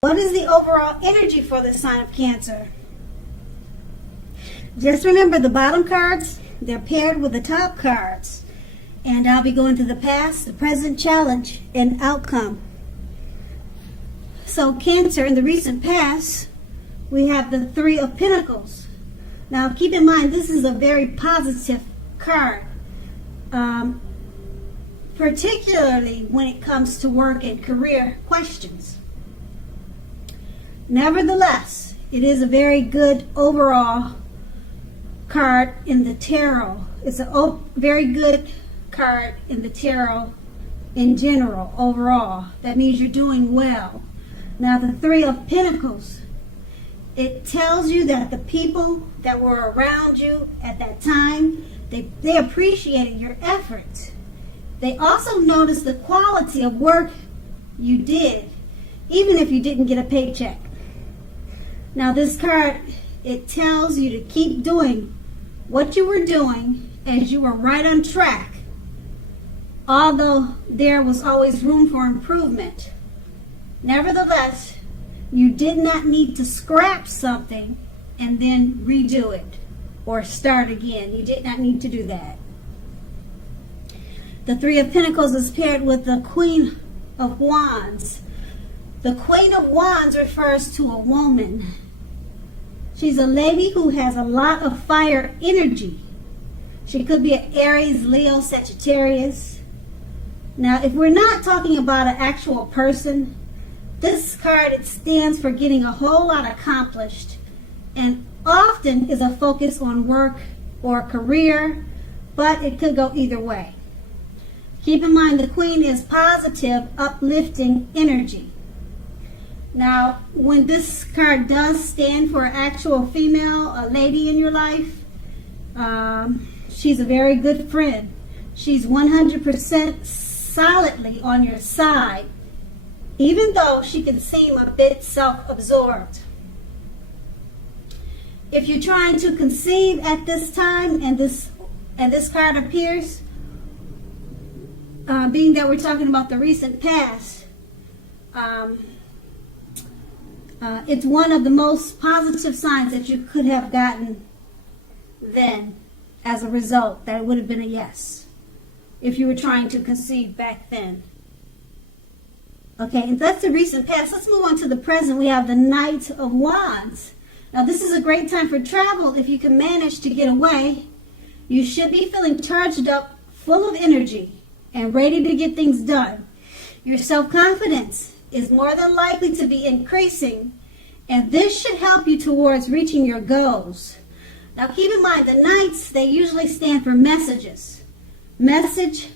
What is the overall energy for the sign of Cancer? Just remember the bottom cards, they're paired with the top cards. And I'll be going to the past, the present, challenge, and outcome. So Cancer, in the recent past, we have the Three of Pentacles. Now keep in mind, this is a very positive card. Particularly when it comes to work and career questions. Nevertheless, it is a very good overall card in the tarot. It's a very good card in the tarot in general, overall. That means you're doing well. Now, the Three of Pentacles, it tells you that the people that were around you at that time, they appreciated your efforts. They also noticed the quality of work you did, even if you didn't get a paycheck. Now this card, it tells you to keep doing what you were doing as you were right on track, although there was always room for improvement. Nevertheless, you did not need to scrap something and then redo it or start again. You did not need to do that. The Three of Pentacles is paired with the Queen of Wands. The Queen of Wands refers to a woman. She's a lady who has a lot of fire energy. She could be an Aries, Leo, Sagittarius. Now, if we're not talking about an actual person, this card, it stands for getting a whole lot accomplished and often is a focus on work or career, but it could go either way. Keep in mind, the Queen is positive, uplifting energy. Now, when this card does stand for an actual female, a lady in your life, she's a very good friend. She's 100% solidly on your side, even though she can seem a bit self-absorbed. If you're trying to conceive at this time and this card appears, being that we're talking about the recent past, it's one of the most positive signs that you could have gotten then as a result, that it would have been a yes if you were trying to conceive back then. Okay, and that's the recent past. Let's move on to the present. We have the Knight of Wands. Now this is a great time for travel if you can manage to get away. You should be feeling charged up, full of energy, and ready to get things done. Your self-confidence is more than likely to be increasing, and this should help you towards reaching your goals. Now keep in mind, the Knights, they usually stand for messages, message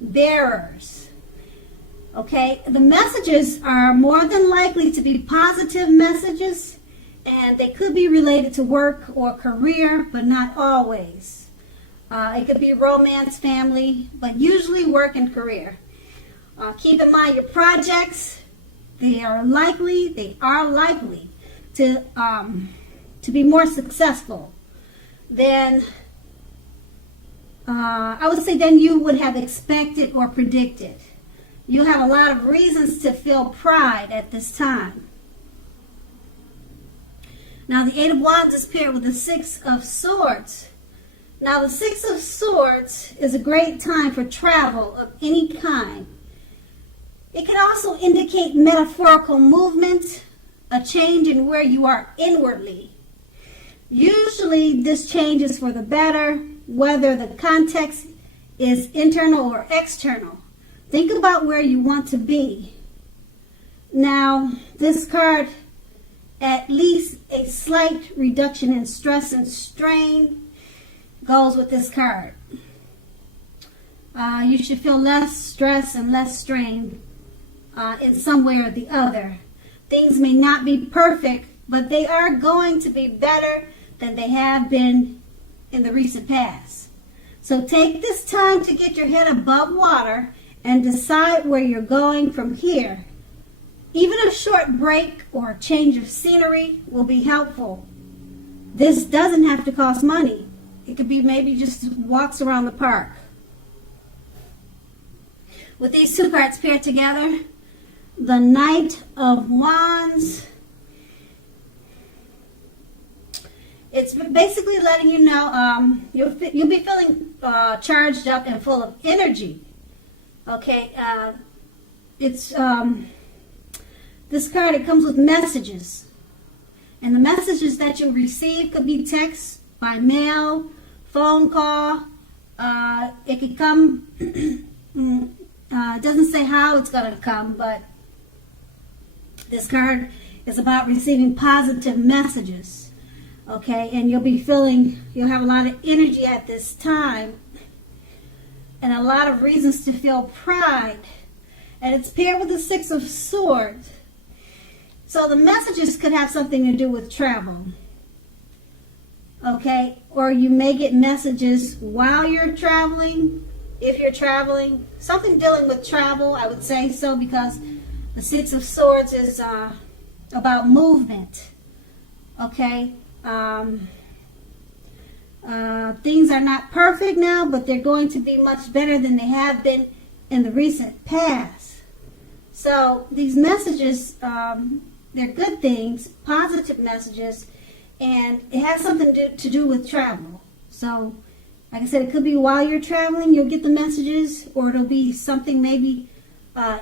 bearers. Okay, the messages are more than likely to be positive messages, and they could be related to work or career, but not always. It could be romance, family, but usually work and career. Keep in mind your projects, they are likely to be more successful than I would say than you would have expected or predicted. You have a lot of reasons to feel pride at this time. Now the Eight of Wands is paired with the Six of Swords. Now the Six of Swords is a great time for travel of any kind. It can also indicate metaphorical movement, a change in where you are inwardly. Usually this change is for the better, whether the context is internal or external. Think about where you want to be. Now, this card, at least a slight reduction in stress and strain goes with this card. You should feel less stress and less strain in some way or the other. Things may not be perfect, but they are going to be better than they have been in the recent past. So take this time to get your head above water and decide where you're going from here. Even a short break or a change of scenery will be helpful. This doesn't have to cost money. It could be maybe just walks around the park. With these two cards paired together, the Knight of Wands. It's basically letting you know you'll be feeling charged up and full of energy. Okay, it's this card. It comes with messages, and the messages that you'll receive could be text, by mail, phone call. It could come. It doesn't say how it's going to come, but this card is about receiving positive messages. Okay, and you'll have a lot of energy at this time and a lot of reasons to feel pride. And it's paired with the Six of Swords. So the messages could have something to do with travel. Okay, or you may get messages while you're traveling, if you're traveling. Something dealing with travel, I would say so, because the Six of Swords is about movement. Okay. Things are not perfect now, but they're going to be much better than they have been in the recent past. So these messages, they're good things, positive messages, and it has something to do with travel. So, like I said, it could be while you're traveling, you'll get the messages, or it'll be something maybe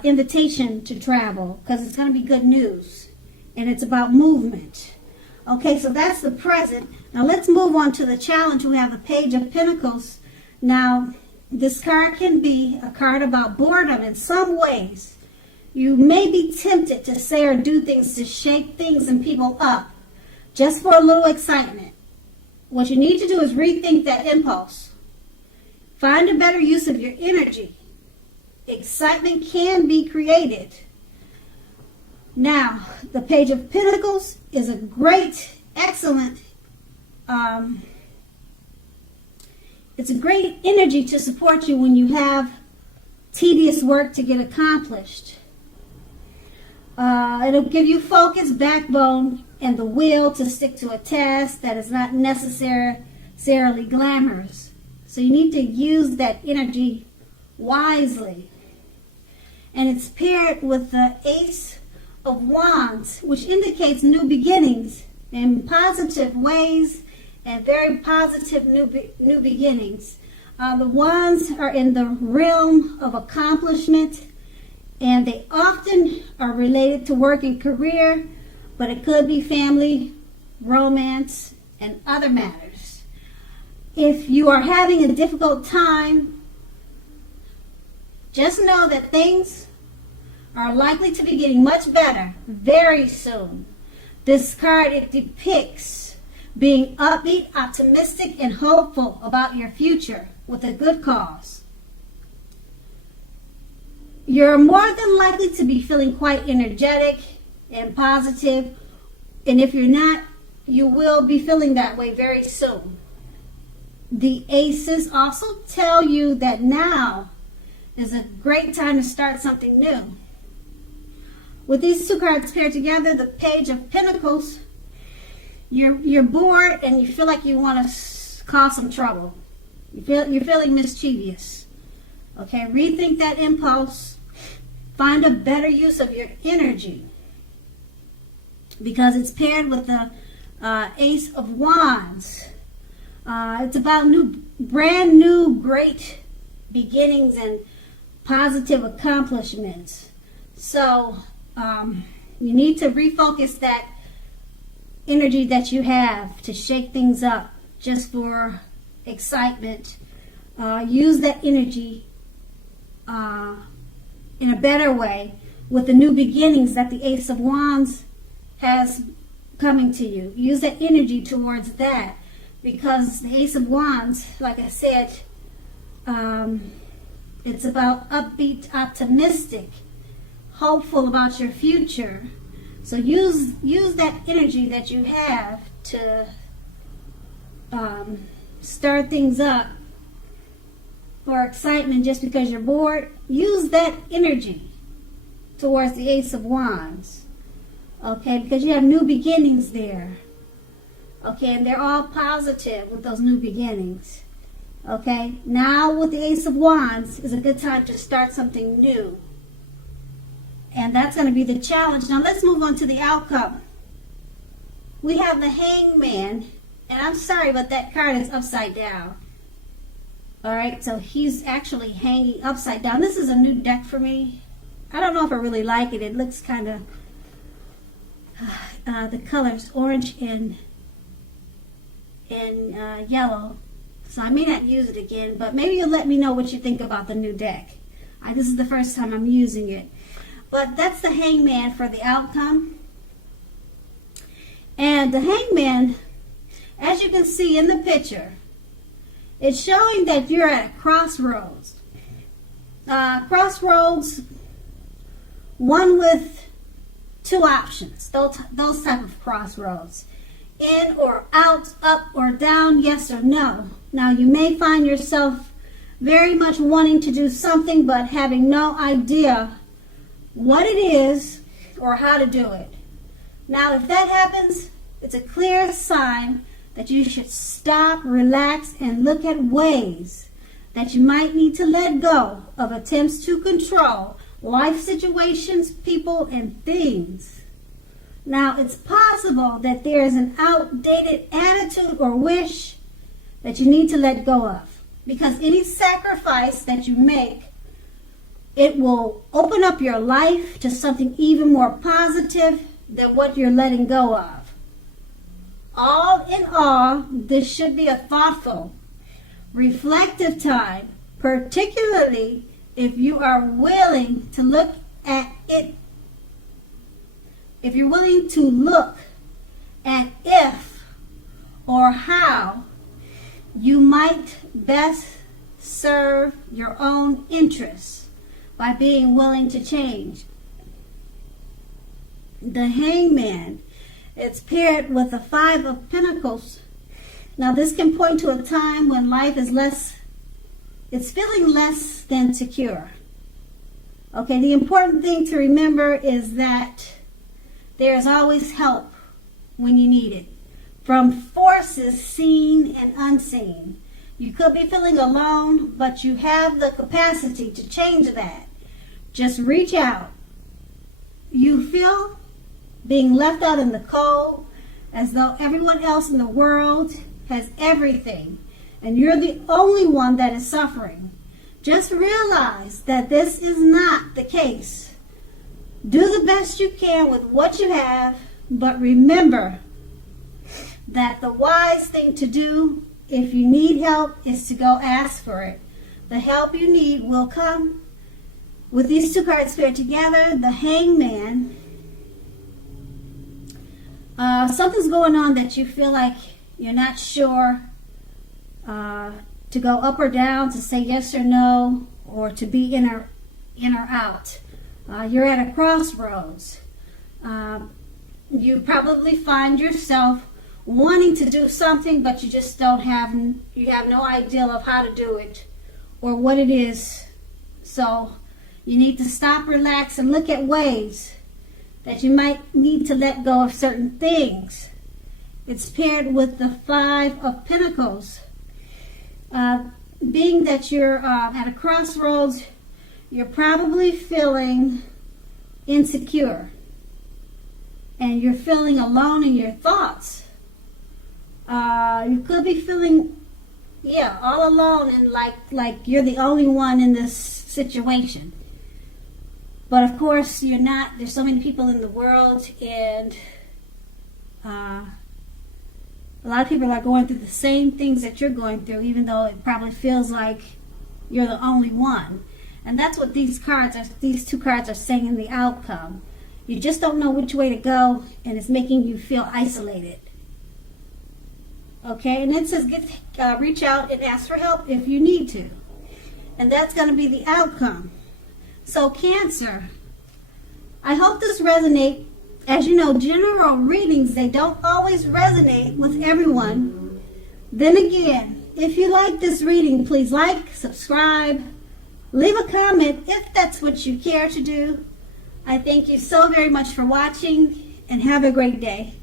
invitation to travel, because it's going to be good news, and it's about movement. Okay, so that's the present. Now let's move on to the challenge. We have the Page of Pentacles. Now, this card can be a card about boredom in some ways. You may be tempted to say or do things to shake things and people up, just for a little excitement. What you need to do is rethink that impulse. Find a better use of your energy. Excitement can be created. Now, the Page of Pentacles is a great, excellent, it's a great energy to support you when you have tedious work to get accomplished. It'll give you focus, backbone, and the will to stick to a task that is not necessarily glamorous. So you need to use that energy wisely. And it's paired with the Ace of Wands, which indicates new beginnings in positive ways and very positive new beginnings. The Wands are in the realm of accomplishment, and they often are related to work and career, but it could be family, romance, and other matters. If you are having a difficult time, just know that things are likely to be getting much better very soon. This card, it depicts being upbeat, optimistic, and hopeful about your future with a good cause. You're more than likely to be feeling quite energetic and positive, and if you're not, you will be feeling that way very soon. The aces also tell you that now is a great time to start something new. With these two cards paired together, the Page of Pentacles, you're bored and you feel like you want to cause some trouble. You're feeling mischievous. Okay, rethink that impulse. Find a better use of your energy, because it's paired with the Ace of Wands. It's about brand new, great beginnings and positive accomplishments. So you need to refocus that energy that you have to shake things up just for excitement. Use that energy in a better way with the new beginnings that the Ace of Wands has coming to you. Use that energy towards that, because the Ace of Wands, like I said, it's about upbeat, optimistic, hopeful about your future. So use that energy that you have to stir things up for excitement just because you're bored. Use that energy towards the Ace of Wands. Okay, because you have new beginnings there. Okay, and they're all positive with those new beginnings. Okay, now with the Ace of Wands is a good time to start something new. And that's going to be the challenge. Now let's move on to the outcome. We have the Hangman, and I'm sorry, but that card is upside down. All right, so he's actually hanging upside down. This is a new deck for me. I don't know if I really like it. It looks kind of, the colors orange and yellow. So I may not use it again, but maybe you'll let me know what you think about the new deck. This is the first time I'm using it. But that's the Hangman for the outcome. And the Hangman, as you can see in the picture, it's showing that you're at a crossroads. Crossroads, one with two options, those type of crossroads. In or out, up or down, yes or no. Now you may find yourself very much wanting to do something but having no idea what it is or how to do it. Now if that happens, it's a clear sign that you should stop, relax, and look at ways that you might need to let go of attempts to control life situations, people, and things. Now, it's possible that there is an outdated attitude or wish that you need to let go of, because any sacrifice that you make, it will open up your life to something even more positive than what you're letting go of. All in all, this should be a thoughtful, reflective time, particularly if you are willing to look at it. If you're willing to look at if or how you might best serve your own interests by being willing to change. The Hangman, it's paired with the Five of Pentacles. Now this can point to a time when life is it's feeling less than secure. Okay, the important thing to remember is that there is always help when you need it, from forces seen and unseen. You could be feeling alone, but you have the capacity to change that. Just reach out. You feel being left out in the cold, as though everyone else in the world has everything, and you're the only one that is suffering. Just realize that this is not the case. Do the best you can with what you have, but remember that the wise thing to do if you need help is to go ask for it. The help you need will come. With these two cards paired together, the Hangman, something's going on that you feel like you're not sure to go up or down, to say yes or no, or to be in or out. You're at a crossroads. You probably find yourself wanting to do something, but you just have no idea of how to do it or what it is. So you need to stop, relax, and look at ways that you might need to let go of certain things. It's paired with the Five of Pentacles. Being that you're at a crossroads, you're probably feeling insecure, and you're feeling alone in your thoughts. You could be feeling, all alone, and like you're the only one in this situation. But of course, you're not. There's so many people in the world, and a lot of people are going through the same things that you're going through, even though it probably feels like you're the only one. And that's what these two cards are saying in the outcome. You just don't know which way to go, and it's making you feel isolated. Okay, and it says reach out and ask for help if you need to. And that's going to be the outcome. So Cancer, I hope this resonates. As you know, general readings, they don't always resonate with everyone. Then again, if you like this reading, please like, subscribe, leave a comment if that's what you care to do. I thank you so very much for watching, and have a great day.